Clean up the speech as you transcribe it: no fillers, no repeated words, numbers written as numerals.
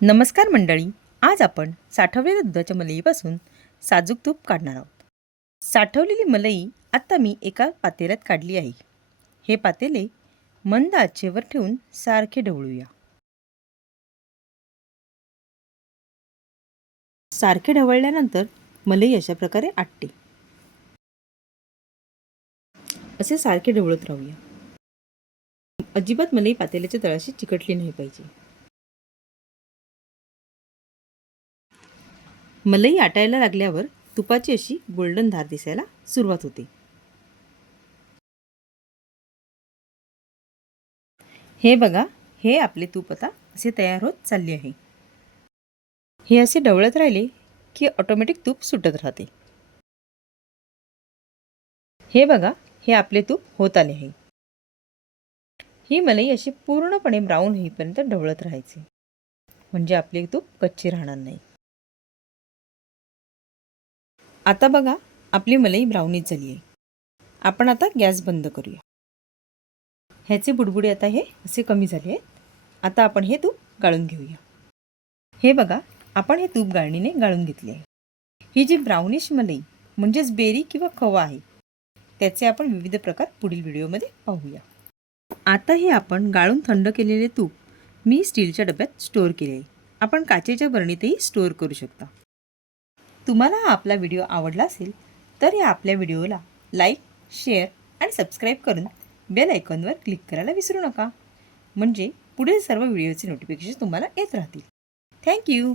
नमस्कार मंडळी, आज आपण साठवलेल्या दुधाच्या मलईपासून साजूक तूप काढणार आहोत. साठवलेली मलई आता मी एका पातेल्यात काढली आहे. हे पातेले मंद आचेवर ठेवून सारखे ढवळूया. सारखे ढवळल्यानंतर मलई अशा प्रकारे आटते. असे सारखे ढवळत राहूया. अजिबात मलई पातेल्याच्या तळाशी चिकटली नाही पाहिजे. मलई आटायला लागल्यावर तुपाची अशी गोल्डन धार दिसायला सुरुवात होते. हे बघा, हे आपले तूप आता असे तयार होत चालले आहे. हे असे ढवळत राहिले की ऑटोमॅटिक तूप सुटत राहते. हे बघा, हे आपले तूप होत आले आहे. ही मलई अशी पूर्णपणे ब्राऊन होईपर्यंत ढवळत राहायचे, म्हणजे आपले तूप कच्चे राहणार नाही. आता बघा, आपली मलई ब्राउनीच झाली आहे. आपण आता गॅस बंद करूया. ह्याचे बुडबुडे आता हे असे कमी झाले आहेत. आता आपण हे तूप गाळून घेऊया. हे बघा, आपण हे तूप गाळणीने गाळून घेतले आहे. ही जी ब्राउनिश मलई म्हणजेच बेरी किंवा खवा आहे, त्याचे आपण विविध प्रकार पुढील व्हिडिओमध्ये पाहूया. आता हे आपण गाळून थंड केलेले तूप मी स्टीलच्या डब्यात स्टोअर केले आहे. आपण काचेच्या बरणीतही स्टोअर करू शकता. तुम्हाला हा आपला व्हिडिओ आवडला असेल तर या आपल्या व्हिडिओला लाईक, शेअर आणि सबस्क्राईब करून बेल आयकॉनवर क्लिक करायला विसरू नका. म्हणजे पुढील सर्व व्हिडिओचे नोटिफिकेशन तुम्हाला येत राहतील. थँक्यू.